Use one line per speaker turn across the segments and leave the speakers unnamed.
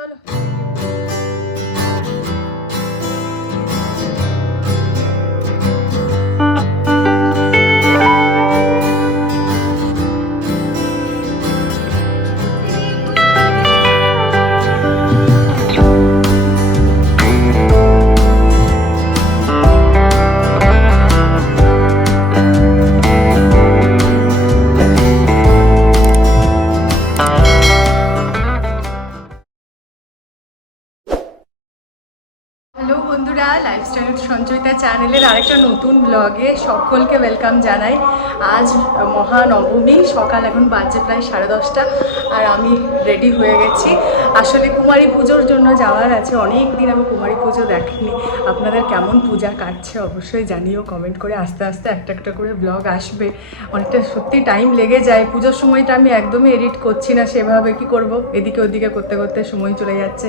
চলো ব্লগে সকলকে ওয়েলকাম জানাই। আজ মহানবমী, সকাল এখন বাজে প্রায় সাড়ে দশটা, আর আমি রেডি হয়ে গেছি। আসলে কুমারী পুজোর জন্য যাওয়ার আছে অনেক দিন আমি কুমারী পুজো দেখিনি। আপনাদের কেমন পূজা কাটছে অবশ্যই জানিও কমেন্ট করে আস্তে আস্তে একটা একটা করে ব্লগ আসবে। অনেকটা সত্যি টাইম লেগে যায়, পুজোর সময়টা আমি একদমই এডিট করছি না, সেভাবে কি করব? এদিকে ওদিকে করতে করতে সময় চলে যাচ্ছে।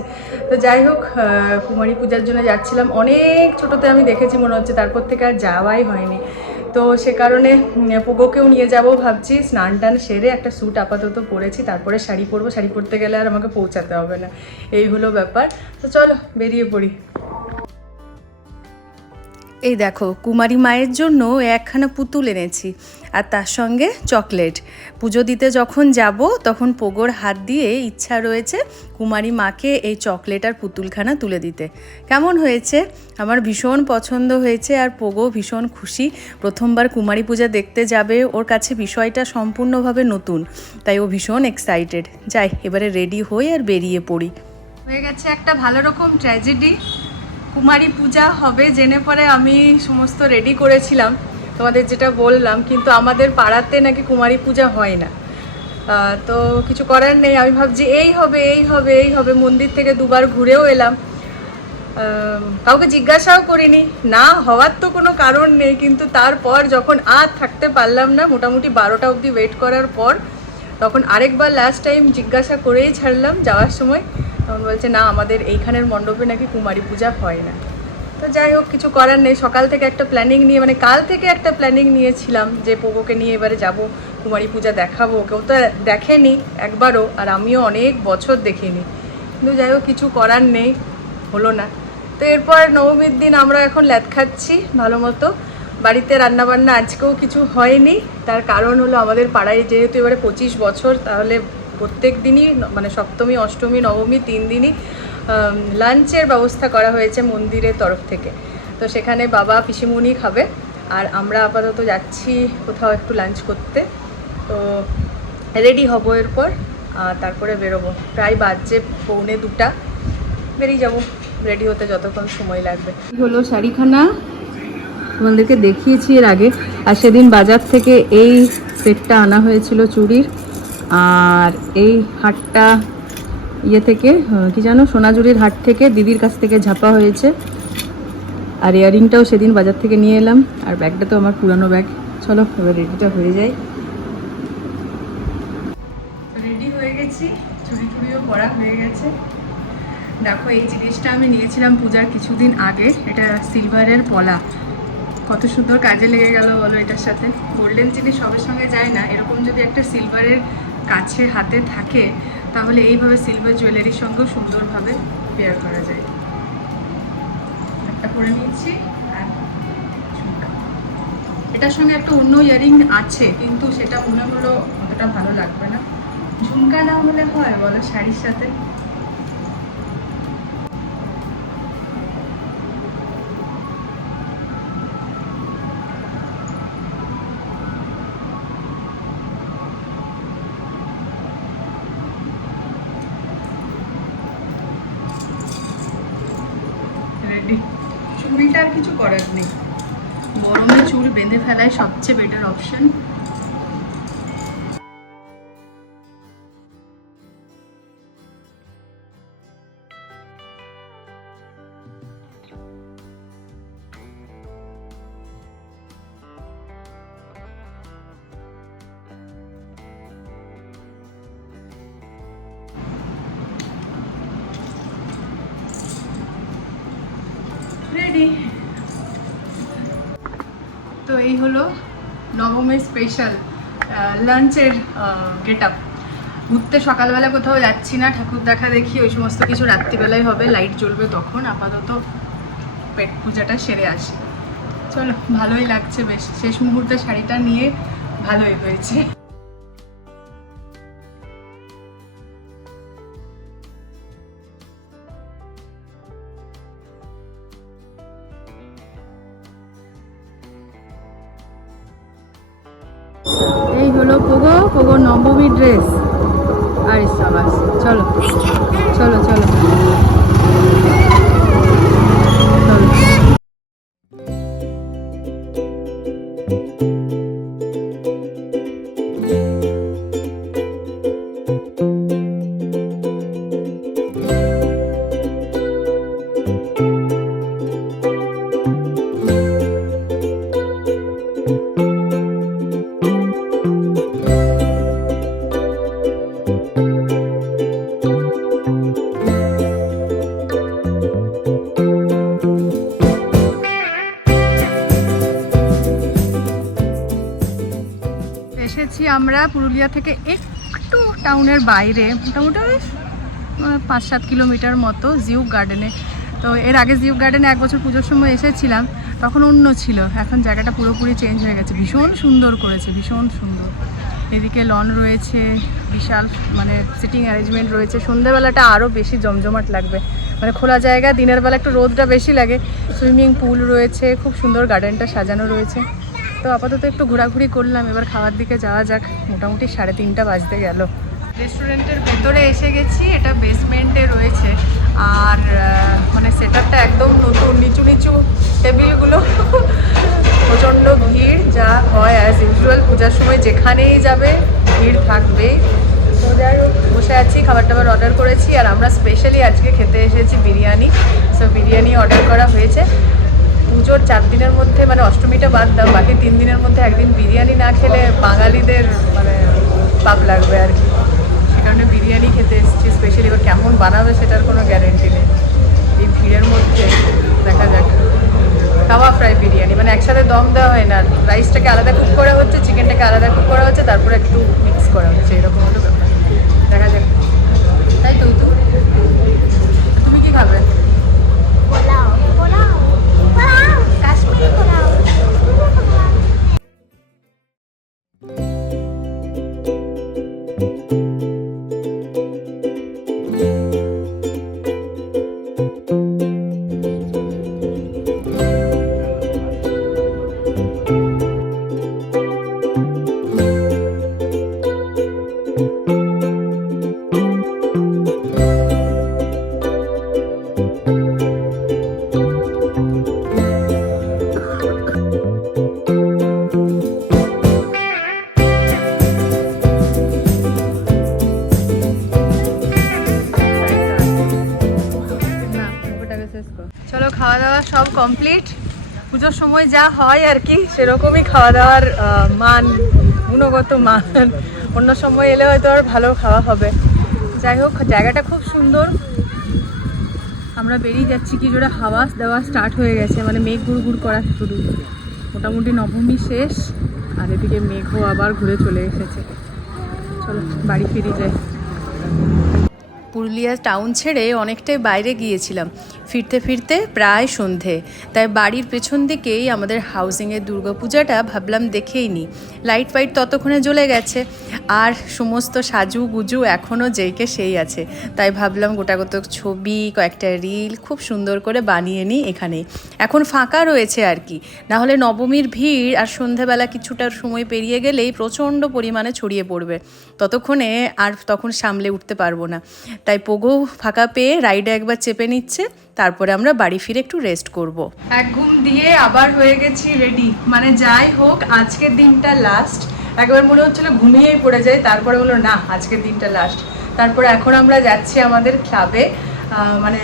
তো যাই হোক কুমারী পূজার জন্য যাচ্ছিলাম। অনেক ছোটোতে আমি দেখেছি মনে হচ্ছে, তারপর থেকে আর যাওয়াই হয়নি। তো সে কারণে পুগোকেও নিয়ে যাব ভাবছি। স্নান টান সেরে একটা স্যুট আপাতত পরেছি, তারপরে শাড়ি পরবো। শাড়ি পরতে গেলে আর আমাকে পৌঁছাতে হবে না। এই হলো ব্যাপার। তো চলো, বেরিয়ে পড়ি। এই দেখো, কুমারী মায়ের জন্য একখানা পুতুল এনেছি আর তার সঙ্গে চকলেট। পুজো দিতে যখন যাব, তখন পোগোর হাত দিয়ে ইচ্ছা রয়েছে কুমারী মাকে এই চকলেট আর পুতুলখানা তুলে দিতে। কেমন হয়েছে? আমার ভীষণ পছন্দ হয়েছে আর পোগো ভীষণ খুশি। প্রথমবার কুমারী পূজা দেখতে যাবে, ওর কাছে বিষয়টা সম্পূর্ণভাবে নতুন, তাই ও ভীষণ এক্সাইটেড যাই, এবারে রেডি হই আর বেরিয়ে পড়ি। হয়ে গেছে একটা ভালো রকম ট্র্যাজেডি কুমারী পূজা হবে, জেনে পরে আমি সমস্ত রেডি করেছিলাম। তোমাদের যেটা বললাম, কিন্তু আমাদের পাড়াতে নাকি কুমারী পূজা হয় না। তো কিছু করার নেই, আমি ভাবছি এই হবে এই হবে এই হবে, মন্দির থেকে দুবার ঘুরেও এলাম। কাউকে জিজ্ঞাসাও করিনি, না হওয়ার তো কোনো কারণ নেই, কিন্তু তারপর যখন আর থাকতে পারলাম না, মোটামুটি বারোটা অবধি ওয়েট করার পর, তখন আরেকবার লাস্ট টাইম জিজ্ঞাসা করেই ছাড়লাম, যাওয়ার সময়। তখন বলছে, না, আমাদের এইখানের মণ্ডপে নাকি কুমারী পূজা হয় না। তো যাই হোক, কিছু করার নেই। সকাল থেকে একটা প্ল্যানিং নিয়ে মানে কাল থেকে একটা প্ল্যানিং নিয়েছিলাম যে পোকোকে নিয়ে এবারে যাব, কুমারী পূজা দেখাবো। কেউ তো দেখেনি একবারও, আর আমিও অনেক বছর দেখিনি। কিন্তু যাই হোক, কিছু করার নেই, হলো না। তো এরপর নবমীর দিন আমরা এখন ল্যাদ খাচ্ছি, ভালো মতো। বাড়িতে রান্নাবান্না আজকেও কিছু হয়নি। তার কারণ হলো আমাদের পাড়ায় যেহেতু এবারে পঁচিশ বছর, তাহলে প্রত্যেক দিনই মানে সপ্তমী, অষ্টমী, নবমী তিন দিনই লাঞ্চের ব্যবস্থা করা হয়েছে মন্দিরের তরফ থেকে। তো সেখানে বাবা পিসিমুনি খাবে, আর আমরা আপাতত যাচ্ছি কোথাও একটু লাঞ্চ করতে। তো রেডি হব এরপর, আর তারপরে বেরোবো। প্রায় বাজছে পৌনে দুটা। বেরিয়ে যাব, রেডি হতে যতক্ষণ সময় লাগবে। হলো শাড়িখানা। তোমাদেরকে দেখিয়েছি এর আগে। আর সেদিন বাজার থেকে এই সেটটা আনা হয়েছিল চুড়ির। আর এই হাটটা ইয়ে থেকে কি জানো, সোনাঝুরির হাট থেকে দিদির কাছ থেকে ঝাপা হয়েছে। আর ইয়ারিংটাও সেদিন বাজার থেকে নিয়ে এলাম। আর ব্যাগটা তো আমার পুরানো ব্যাগ। চলো, এবার রেডিটা হয়ে যায় রেডি হয়ে গেছি। চুড়ি টুড়িও পরা হয়ে গেছে। দেখো, এই জিনিসটা আমি নিয়েছিলাম পূজার কিছুদিন আগে। এটা সিলভারের পলা। কত সুন্দর কাজে লেগে গেল বলো এটার সাথে। গোল্ডেন জিনিস সবের সঙ্গে যায় না। এরকম যদি একটা সিলভারের কাছে হাতে থাকে, তাহলে এইভাবে সিলভার জুয়েলারির সঙ্গেও সুন্দরভাবে পেয়ার করা যায়। একটা করে নিচ্ছি এটার সঙ্গে একটা অন্য ইয়ারিং আছে, কিন্তু সেটা মনে হলো অতটা ভালো লাগবে না। ঝুমকা না হলে হয়, বলো শাড়ির সাথে। চুলটা আর কিছু করার নেই। গরমে চুল বেঁধে ফেলায় সবচেয়ে বেটার অপশন নবমের স্পেশাল লাঞ্চের গেট আপ ঘুরতে সকালবেলা কোথাও যাচ্ছি না, ঠাকুর দেখা দেখি, ওই সমস্ত কিছু রাত্রিবেলায় হবে লাইট জ্বলবে তখন আপাতত পেট পূজাটা সেরে আসে। চলো, ভালোই লাগছে বেশ। শেষ মুহূর্তে শাড়িটা নিয়ে ভালোই হয়েছে। এসেছি আমরা পুরুলিয়া থেকে একটু টাউনের বাইরে, মোটামুটি পাঁচ সাত কিলোমিটার মতো জিউক গার্ডেনে। তো এর আগে জিউক গার্ডেনে এক বছর পুজোর সময় এসেছিলাম, তখন অন্য ছিল। এখন জায়গাটা পুরোপুরি চেঞ্জ হয়ে গেছে। ভীষণ সুন্দর করেছে, ভীষণ সুন্দর। এদিকে লন রয়েছে, বিশাল মানে সিটিং অ্যারেঞ্জমেন্ট রয়েছে। সন্ধেবেলাটা আরও বেশি জমজমাট লাগবে। মানে খোলা জায়গা, দিনের বেলা একটু রোদটা বেশি লাগে। সুইমিং পুল রয়েছে, খুব সুন্দর গার্ডেনটা সাজানো রয়েছে। তো আপাতত একটু ঘোরাঘুরি করলাম, এবার খাওয়ার দিকে যাওয়া যাক। মোটামুটি সাড়ে তিনটা বাজতে গেল। রেস্টুরেন্টের ভেতরে এসে গেছি, এটা বেসমেন্টে রয়েছে। আর মানে সেট একদম নতুন, নিচু নিচু টেবিলগুলো। প্রচণ্ড ভিড়, যা হয় অ্যাজ ইউজুয়াল পূজার সময় যেখানেই যাবে, ভিড় থাকবে। তো যাই হোক, বসে আছি খাবার টাবার অর্ডার করেছি, আর আমরা স্পেশালি আজকে খেতে এসেছি বিরিয়ানি। সো বিরিয়ানি অর্ডার করা হয়েছে। পুজোর চার দিনের মধ্যে মানে অষ্টমীটা বাদ দাও, বাকি তিন দিনের মধ্যে একদিন বিরিয়ানি না খেলে বাঙালিদের মানে পাপ লাগবে আর কি। সে কারণে বিরিয়ানি খেতে এসেছি স্পেশালি এবার কেমন বানাবে সেটার কোনো গ্যারেন্টি নেই। এই ভিড়ের মধ্যে দেখা যাক। খাওয়া ফ্রাই বিরিয়ানি মানে একসাথে দম দেওয়া হয় না। রাইসটাকে আলাদা কুক করা হচ্ছে চিকেনটাকে আলাদা কুক করা হচ্ছে, তারপরে একটু মিক্স করা হচ্ছে, এরকম হলো ব্যাপার। দেখা যাক। তাই তো তো। তুমি কি খাবে? চলো খাওয়া দাওয়া সব কমপ্লিট। পুজোর সময় যা হয় আর কি, সেরকমই খাওয়া দাওয়ার মান, গুণগত মান। অন্য সময় এলে হয়তো আর ভালো খাওয়া হবে। যাই হোক, জায়গাটা খুব সুন্দর। আমরা বেরিয়ে যাচ্ছি, কি জোরে হাওয়া দেওয়া স্টার্ট হয়ে গেছে। মানে মেঘ গুড় গুড় করা শুরু। মোটামুটি নবমী শেষ, আর এদিকে মেঘও আবার ঘুরে চলে এসেছে। চলো, বাড়ি ফিরে যাই। পুরুলিয়া টাউন ছেড়ে অনেকটাই বাইরে গিয়েছিলাম। ফিরতে ফিরতে প্রায় সন্ধে। তাই বাড়ির পেছন দিকেই আমাদের হাউজিংয়ের দুর্গাপূজাটা ভাবলাম দেখেই নি। লাইট ফাইট ততক্ষণে জ্বলে গেছে। আর সমস্ত সাজু গুজু এখনও যেইকে সেই আছে। তাই ভাবলাম গোটাগত ছবি, কয়েকটা রিল খুব সুন্দর করে বানিয়ে নিই এখানেই এখন ফাঁকা রয়েছে আর কি। নাহলে নবমীর ভিড় আর সন্ধেবেলা কিছুটা সময় পেরিয়ে গেলেই প্রচণ্ড পরিমাণে ছড়িয়ে পড়বে। ততক্ষণে আর তখন সামলে উঠতে পারব না। তাই পোগো ফাঁকা পেয়ে রাইডে একবার চেপে নিচ্ছে। তারপরে আমরা বাড়ি ফিরে একটু রেস্ট করব। এক ঘুম দিয়ে আবার হয়ে গেছি রেডি মানে যাই হোক, আজকের দিনটা লাস্ট একবার মনে হচ্ছিল ঘুমিয়েই পড়ে যাই, তারপরে হলো না, আজকের দিনটা লাস্ট তারপরে এখন আমরা যাচ্ছি আমাদের ক্লাবে মানে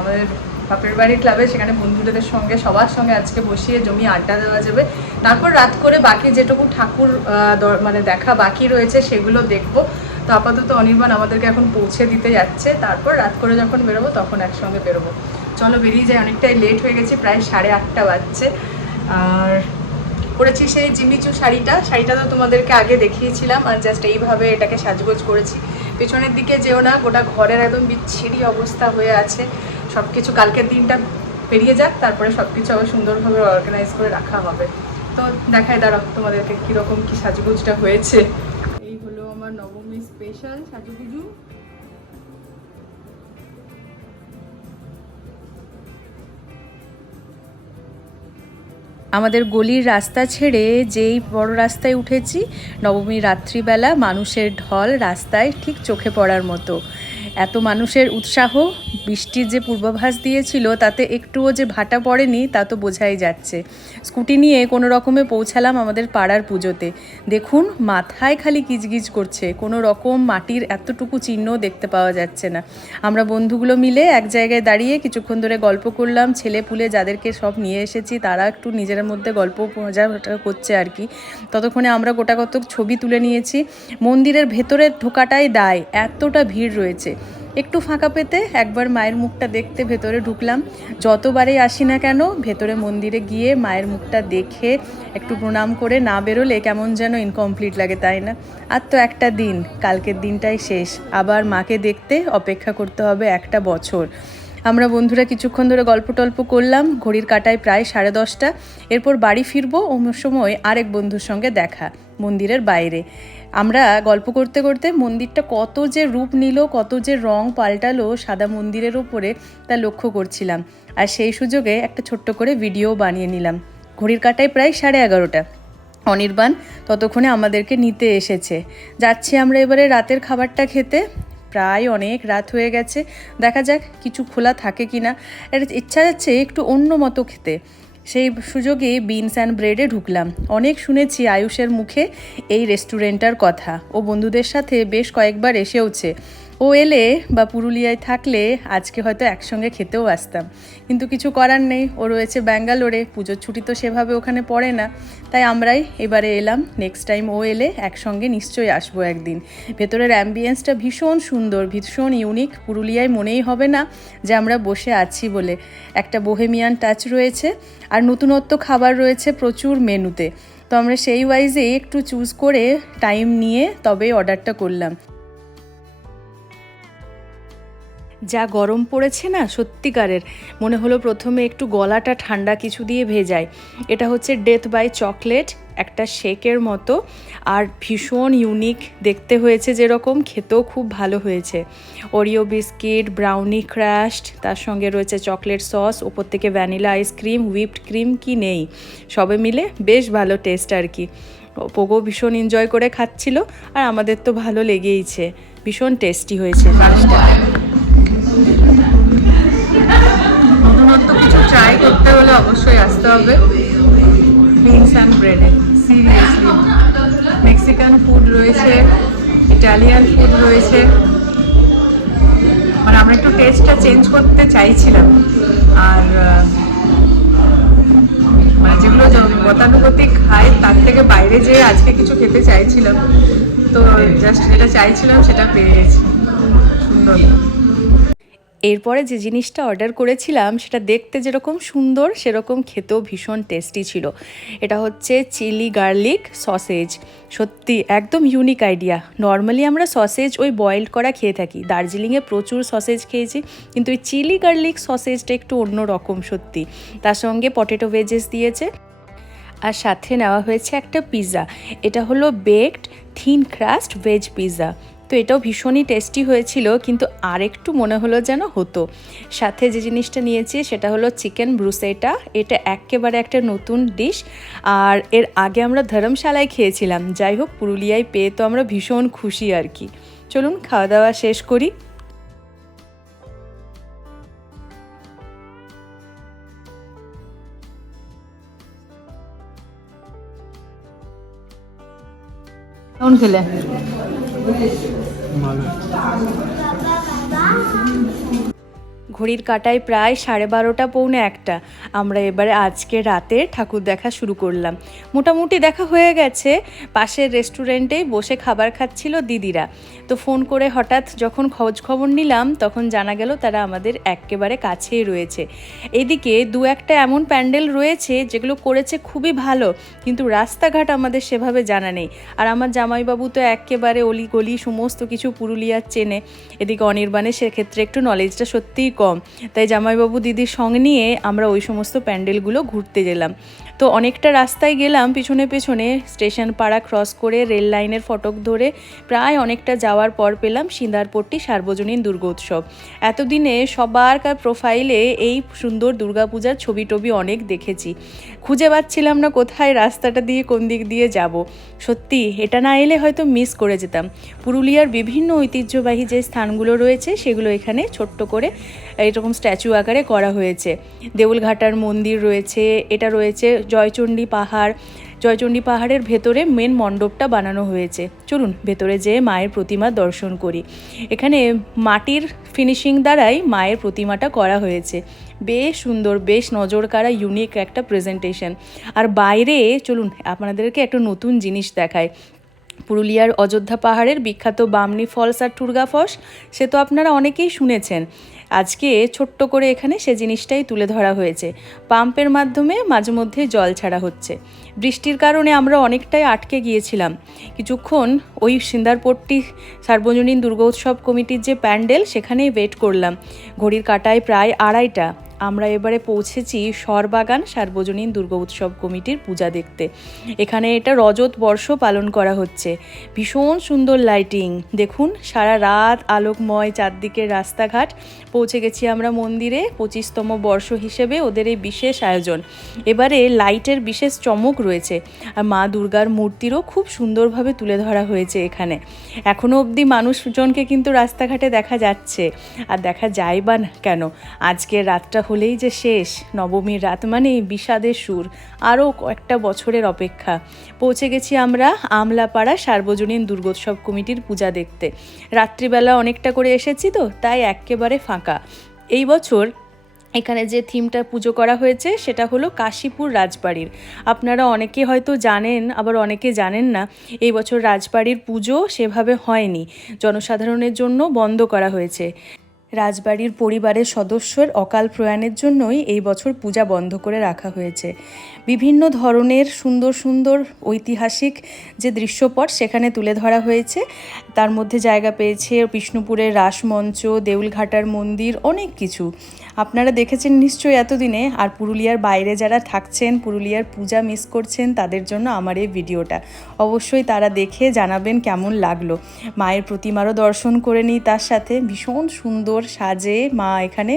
আমাদের বাপের বাড়ির ক্লাবে সেখানে বন্ধুদের সঙ্গে, সবার সঙ্গে আজকে বসিয়ে জমি আড্ডা দেওয়া যাবে। তারপর রাত করে বাকি যেটুকু ঠাকুর মানে দেখা বাকি রয়েছে, সেগুলো দেখব। তো আপাতত অনির্বাণ আমাদেরকে এখন পৌঁছে দিতে যাচ্ছে। তারপর রাত করে যখন বেরোবো তখন একসঙ্গে বেরোবো। চলো বেরিয়ে যাই, অনেকটাই লেট হয়ে গেছি, প্রায় সাড়ে আটটা বাজছে। আর পরেছি সেই জিমিচু শাড়িটা। শাড়িটা তো তোমাদেরকে আগে দেখিয়েছিলাম আর জাস্ট এইভাবে এটাকে সাজগোজ করেছি। পেছনের দিকে যেও না, গোটা ঘরের একদম বিচ্ছিরি অবস্থা হয়ে আছে। সব কিছু কালকের দিনটা পেরিয়ে যাক, তারপরে সব কিছু আবার সুন্দরভাবে অর্গানাইজ করে রাখা হবে। তো দেখায় দাঁড়াও তোমাদেরকে কীরকম কী সাজগোজটা হয়েছে এই হলো আমার নবমী স্পেশাল সাজুগুজু আমাদের গলির রাস্তা ছেড়ে যেই বড় রাস্তায় উঠেছি নবমী রাত্রিবেলা মানুষের ঢল রাস্তায় ঠিক চোখে পড়ার মতো। এত মানুষের উৎসাহ, বৃষ্টির যে পূর্বাভাস দিয়েছিল, তাতে একটুও যে ভাটা পড়েনি, তা তো বোঝাই যাচ্ছে। স্কুটি নিয়ে কোনো রকমে পৌঁছালাম আমাদের পাড়ার পুজোতে। দেখুন, মাথায় খালি কিজগিজ করছে, কোনো রকম মাটির এতটুকু চিহ্ন দেখতে পাওয়া যাচ্ছে না। আমরা বন্ধুগুলো মিলে এক জায়গায় দাঁড়িয়ে কিছুক্ষণ ধরে গল্প করলাম, ছেলে পুলে যাদেরকে সব নিয়ে এসেছি, তারা একটু নিজের মধ্যে গল্প মজা করছে আর কি। ততক্ষণে আমরা গোটা কত ছবি তুলে নিয়েছি। মন্দিরের ভেতরে ঢোকাটাই দায়, এতটা ভিড় রয়েছে। একটু ফাঁকা পেতে একবার মায়ের মুখটা দেখতে ভেতরে ঢুকলাম। যতবারই আসি না কেন, ভেতরে মন্দিরে গিয়ে মায়ের মুখটা দেখে একটু প্রণাম করে না বেরোলে কেমন যেন ইনকমপ্লিট লাগে, তাই না? আর তো একটা দিন, কালকের দিনটাই শেষ। আবার মাকে দেখতে অপেক্ষা করতে হবে একটা বছর। আমরা বন্ধুরা কিছুক্ষণ ধরে গল্প টল্প করলাম, ঘড়ির কাটায় প্রায় সাড়ে দশটা। এরপর বাড়ি ফিরবো, অন্য সময় আরেক বন্ধুর সঙ্গে দেখা, মন্দিরের বাইরে। আমরা গল্প করতে করতে মন্দিরটা কত যে রূপ নিল, কত যে রং পাল্টালো সাদা মন্দিরের ওপরে তা লক্ষ্য করছিলাম। আর সেই সুযোগে একটা ছোট্ট করে ভিডিও বানিয়ে নিলাম। ঘড়ির কাটায় প্রায় সাড়ে এগারোটা। অনির্বাণ ততক্ষণে আমাদেরকে নিতে এসেছে। যাচ্ছি আমরা এবারে রাতের খাবারটা খেতে। প্রায় অনেক রাত হয়ে গেছে। দেখা যাক কিছু খোলা থাকে কি না ইচ্ছা যাচ্ছে একটু অন্য মতো খেতে। সেই সুযোগে বিনস অ্যান্ড ব্রেডে ঢুকলাম। অনেক শুনেছি আয়ুষের মুখে এই রেস্টুরেন্টটার কথা। ও বন্ধুদের সাথে বেশ কয়েকবার এসেওছে। ও এলে বা পুরুলিয়ায় থাকলে আজকে হয়তো একসঙ্গে খেতেও আসতাম। কিন্তু কিছু করার নেই, ও রয়েছে ব্যাঙ্গালোরে, পুজোর ছুটি তো সেভাবে ওখানে পড়ে না। তাই আমরাই এবারে এলাম নেক্সট টাইম ও এলে একসঙ্গে নিশ্চয়ই আসব একদিন। ভেতরের অ্যাম্বিয়েন্সটা ভীষণ সুন্দর, ভীষণ ইউনিক পুরুলিয়ায় মনেই হবে না যে আমরা বসে আছি বলে। একটা বোহেমিয়ান টাচ রয়েছে আর নতুনত্ব খাবার রয়েছে প্রচুর মেনুতে। তো আমরা সেই ওয়াইজে একটু চুজ করে টাইম নিয়ে তবে অর্ডারটা করলাম। যা গরম পড়েছে না সত্যিকারের। মনে হলো প্রথমে একটু গলাটা ঠান্ডা কিছু দিয়ে ভেজায় এটা হচ্ছে ডেথ বাই চকলেট একটা শেকের মতো। আর ভীষণ ইউনিক দেখতে হয়েছে যেরকম, খেতেও খুব ভালো হয়েছে। ওরিও বিস্কিট ব্রাউনি ক্র্যাশড তার সঙ্গে রয়েছে চকলেট সস ওপর থেকে ভ্যানিলা আইসক্রিম হুইপড ক্রিম কি নেই? সবে মিলে বেশ ভালো টেস্ট আর কি। পোগো ভীষণ এনজয় করে খাচ্ছিল, আর আমাদের তো ভালো লেগেইছে। ভীষণ টেস্টি হয়েছে নতুনত্ব কিছু ট্রাই করতে হলে অবশ্যই আসতে হবে। বিনস অ্যান্ড ব্রেডে সিরিয়াসলি মেক্সিকান ফুড রয়েছে ইটালিয়ান ফুড রয়েছে। মানে আমরা একটু টেস্টটা চেঞ্জ করতে চাইছিলাম। আর মানে যেগুলো গতানুগতিক খায়, তার থেকে বাইরে যেয়ে আজকে কিছু খেতে চাইছিলাম। তো জাস্ট যেটা চাইছিলাম সেটা পেয়ে গেছি। সুন্দর। এরপরে যে জিনিসটা অর্ডার করেছিলাম, সেটা দেখতে যেরকম সুন্দর, সেরকম খেতেও ভীষণ টেস্টি ছিল। এটা হচ্ছে চিলি গার্লিক সসেজ সত্যি, একদম ইউনিক আইডিয়া নর্মালি আমরা সসেজ ওই বয়েলড করা খেয়ে থাকি। দার্জিলিংয়ে প্রচুর সসেজ খেয়েছি, কিন্তু ওই চিলি গার্লিক সসেজটা একটু অন্য রকম সত্যি। তার সঙ্গে পটেটো ভেজেস দিয়েছে। আর সাথে নেওয়া হয়েছে একটা পিৎজা এটা হলো baked thin crust veg pizza তো এটাও ভীষণই টেস্টি হয়েছিল, কিন্তু আরেকটু মনে হলো যেন হতো। সাথে যে জিনিসটা নিয়েছি সেটা হলো চিকেন ব্রুসেটা, এটা একেবারে একটা নতুন ডিশ। আর এর আগে আমরা ধর্মশালায় খেয়েছিলাম, যাই হোক পুরুলিয়ায় পেয়ে তো আমরা ভীষণ খুশি আর কি। চলুন খাওয়া দাওয়া শেষ করি। কেমন খেলে? 妈妈，爸爸，爸爸。ঘড়ির কাটায় প্রায় সাড়ে বারোটা, পৌনে একটা। আমরা এবারে আজকে রাতে ঠাকুর দেখা শুরু করলাম। মোটামুটি দেখা হয়ে গেছে, পাশের রেস্টুরেন্টেই বসে খাবার খাচ্ছিল দিদিরা। তো ফোন করে হঠাৎ যখন খোঁজ খবর নিলাম, তখন জানা গেল তারা আমাদের একেবারে কাছেই রয়েছে। এদিকে দু একটা এমন প্যান্ডেল রয়েছে, যেগুলো করেছে খুবই ভালো, কিন্তু রাস্তাঘাট আমাদের সেভাবে জানা নেই। আর আমার জামাইবাবু তো একেবারে অলি গলি সমস্ত কিছু পুরুলিয়ার চেনে। এদিকে অনির্বাণে সেক্ষেত্রে একটু নলেজটা সত্যিই কম। তাই জামাইবাবু দিদির সঙ্গে নিয়ে আমরা ওই সমস্ত প্যান্ডেলগুলো ঘুরতে গেলাম। তো অনেকটা রাস্তায় গেলাম, পিছনে পেছনে স্টেশন পাড়া ক্রস করে রেল লাইনের ফটক ধরে প্রায় অনেকটা যাওয়ার পর পেলাম সিন্দারপট্টি সার্বজনীন দুর্গোৎসব। এতদিনে সবারকার প্রোফাইলে এই সুন্দর দুর্গাপূজার ছবি টবি অনেক দেখেছি। খুঁজে পাচ্ছিলাম না কোথায় রাস্তাটা দিয়ে কোন দিক দিয়ে যাব। সত্যি, এটা না এলে হয়তো মিস করে যেতাম। পুরুলিয়ার বিভিন্ন ঐতিহ্যবাহী যে স্থানগুলো রয়েছে, সেগুলো এখানে ছোট্ট করে এরকম স্ট্যাচু আকারে করা হয়েছে। দেউলঘাটার মন্দির রয়েছে, এটা রয়েছে জয়চণ্ডী পাহাড়। জয়চণ্ডী পাহাড়ের ভেতরে মেন মণ্ডপটা বানানো হয়েছে। চলুন, ভেতরে যেয়ে মায়ের প্রতিমা দর্শন করি। এখানে মাটির ফিনিশিং দ্বারাই মায়ের প্রতিমাটা করা হয়েছে। বেশ সুন্দর, বেশ নজর কাড়া ইউনিক একটা প্রেজেন্টেশন আর বাইরে, চলুন, আপনাদেরকে একটা নতুন জিনিস দেখায় পুরুলিয়ার অযোধ্যা পাহাড়ের বিখ্যাত বামনি ফলস আর টুরগা ফলস, সে তো আপনারা অনেকেই শুনেছেন। আজকে ছোট্ট করে এখানে সে জিনিসটাই তুলে ধরা হয়েছে। পাম্পের মাধ্যমে মাঝে মধ্যে জল ছাড়া হচ্ছে। বৃষ্টির কারণে আমরা অনেকটাই আটকে গিয়েছিলাম। কিছুক্ষণ ওই সিন্দারপট্টি সার্বজনীন দুর্গোৎসব কমিটির যে প্যান্ডেল, সেখানেই ওয়েট করলাম। ঘড়ির কাটায় প্রায় আড়াইটা। আমরা এবারে পৌঁছেছি সরবাগান সার্বজনীন দুর্গা উৎসব কমিটির পূজা দেখতে। এখানে এটা রজত বর্ষ পালন করা হচ্ছে। ভীষণ সুন্দর লাইটিং দেখুন, সারা রাত আলোকময় চারদিকের রাস্তাঘাট। পৌঁছে গেছি আমরা মন্দিরে, পঁচিশতম বর্ষ হিসেবে ওদের এই বিশেষ আয়োজন। এবারে লাইটের বিশেষ চমক রয়েছে। আর মা দুর্গার মূর্তিরও খুব সুন্দরভাবে তুলে ধরা হয়েছে এখানে। এখনও অবধি মানুষজনকে কিন্তু রাস্তাঘাটে দেখা যাচ্ছে। আর দেখা যায় বা কেন? আজকের রাতটা হলেই যে শেষ। নবমীর রাত মানেই বিষাদের সুর। আরও কয়েকটা বছরের অপেক্ষা। পৌঁছে গেছি আমরা আমলাপাড়া সার্বজনীন দুর্গোৎসব কমিটির পূজা দেখতে। রাত্রিবেলা অনেকটা করে এসেছি তো, তাই একেবারে ফাঁকা। এই বছর এখানে যে থিমটা পুজো করা হয়েছে, সেটা হলো কাশীপুর রাজবাড়ির। আপনারা অনেকে হয়তো জানেন, আবার অনেকে জানেন না, এই বছর রাজবাড়ির পুজো সেভাবে হয়নি। জনসাধারণের জন্য বন্ধ করা হয়েছে। রাজবাড়ির পরিবারের সদস্যের অকাল প্রয়াণের জন্যই এই বছর পূজা বন্ধ করে রাখা হয়েছে। বিভিন্ন ধরনের সুন্দর সুন্দর ঐতিহাসিক যে দৃশ্যপট সেখানে তুলে ধরা হয়েছে। তার মধ্যে জায়গা পেয়েছে বিষ্ণুপুরের রাসমঞ্চ, দেউলঘাটার মন্দির, অনেক কিছু। আপনারা দেখেছেন নিশ্চয়ই এতদিনে, আর পুরুলিয়ার বাইরে যারা থাকছেন, পুরুলিয়ার পূজা মিস করছেন, তাদের জন্য আমার এই ভিডিওটা। অবশ্যই তারা দেখে জানাবেন কেমন লাগল। মায়ের প্রতিমারও দর্শন করে নিই তার সাথে। ভীষণ সুন্দর সাজে মা এখানে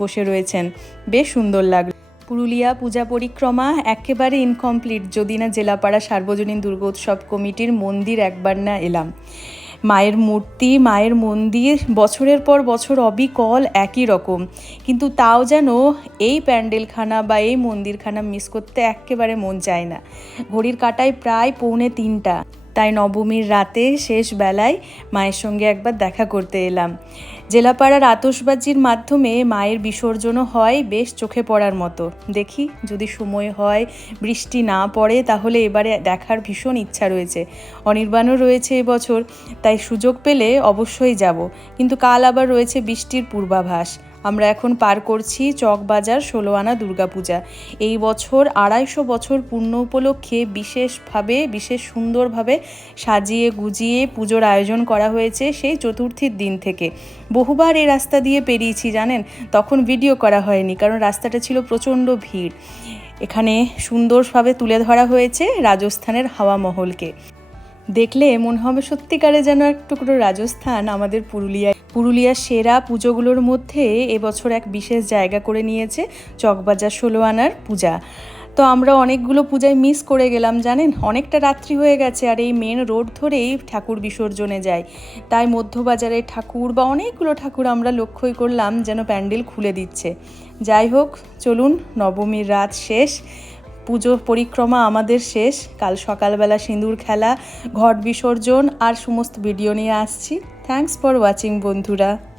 বসে রয়েছেন। বেশ সুন্দর লাগল। পুরুলিয়া পূজা পরিক্রমা একেবারে ইনকমপ্লিট যদি না জেলাপাড়া সার্বজনীন দুর্গোৎসব কমিটির মন্দির একবার না এলাম। মায়ের মূর্তি, মায়ের মন্দির, বছরের পর বছর অবিকল একই রকম। কিন্তু তাও যেন এই প্যান্ডেলখানা বা এই মন্দিরখানা মিস করতে একেবারে মন চায় না। ঘড়ির কাটায় প্রায় পৌনে তিনটা। তাই নবমীর রাতে শেষ বেলায় মায়ের সঙ্গে একবার দেখা করতে এলাম। জেলাপাড়ার আতসবাজির মাধ্যমে মায়ের বিসর্জনও হয়, বেশ চোখে পড়ার মতো। দেখি, যদি সময় হয়, বৃষ্টি না পড়ে, তাহলে এবারে দেখার ভীষণ ইচ্ছা রয়েছে। অনির্বাণও রয়েছে এবছর তাই সুযোগ পেলে অবশ্যই যাব। কিন্তু কাল আবার রয়েছে বৃষ্টির পূর্বাভাস। আমরা এখন পার করছি চকবাজার ষোলো আনা দুর্গাপূজা। এই বছর আড়াইশো বছর পূর্ণ উপলক্ষে বিশেষভাবে, বিশেষ সুন্দরভাবে সাজিয়ে গুজিয়ে পুজোর আয়োজন করা হয়েছে সেই চতুর্থীর দিন থেকে। বহুবার এই রাস্তা দিয়ে পেরিয়েছি, জানেন? তখন ভিডিও করা হয়নি, কারণ রাস্তাটা ছিল প্রচণ্ড ভিড়। এখানে সুন্দরভাবে তুলে ধরা হয়েছে রাজস্থানের হাওয়া মহলকে। দেখলে মনে হবে সত্যিকারে যেন এক টুকরো রাজস্থান আমাদের পুরুলিয়ায়। পুরুলিয়ার সেরা পুজোগুলোর মধ্যে এবছর এক বিশেষ জায়গা করে নিয়েছে চকবাজার ষোলো আনার পূজা। তো আমরা অনেকগুলো পূজায় মিস করে গেলাম, জানেন? অনেকটা রাত্রি হয়ে গেছে আর এই মেন রোড ধরেই ঠাকুর বিসর্জনে যায়। তাই মধ্যবাজারে ঠাকুর বা অনেকগুলো ঠাকুর আমরা লক্ষ্যই করলাম যেন প্যান্ডেল খুলে দিচ্ছে। যাই হোক, চলুন, নবমীর রাত শেষ। পুজো পরিক্রমা আমাদের শেষ। কাল সকালবেলা সিঁদুর খেলা, ঘট বিসর্জন আর সমস্ত ভিডিও নিয়ে আসছি। থ্যাংকস ফর ওয়াচিং বন্ধুরা।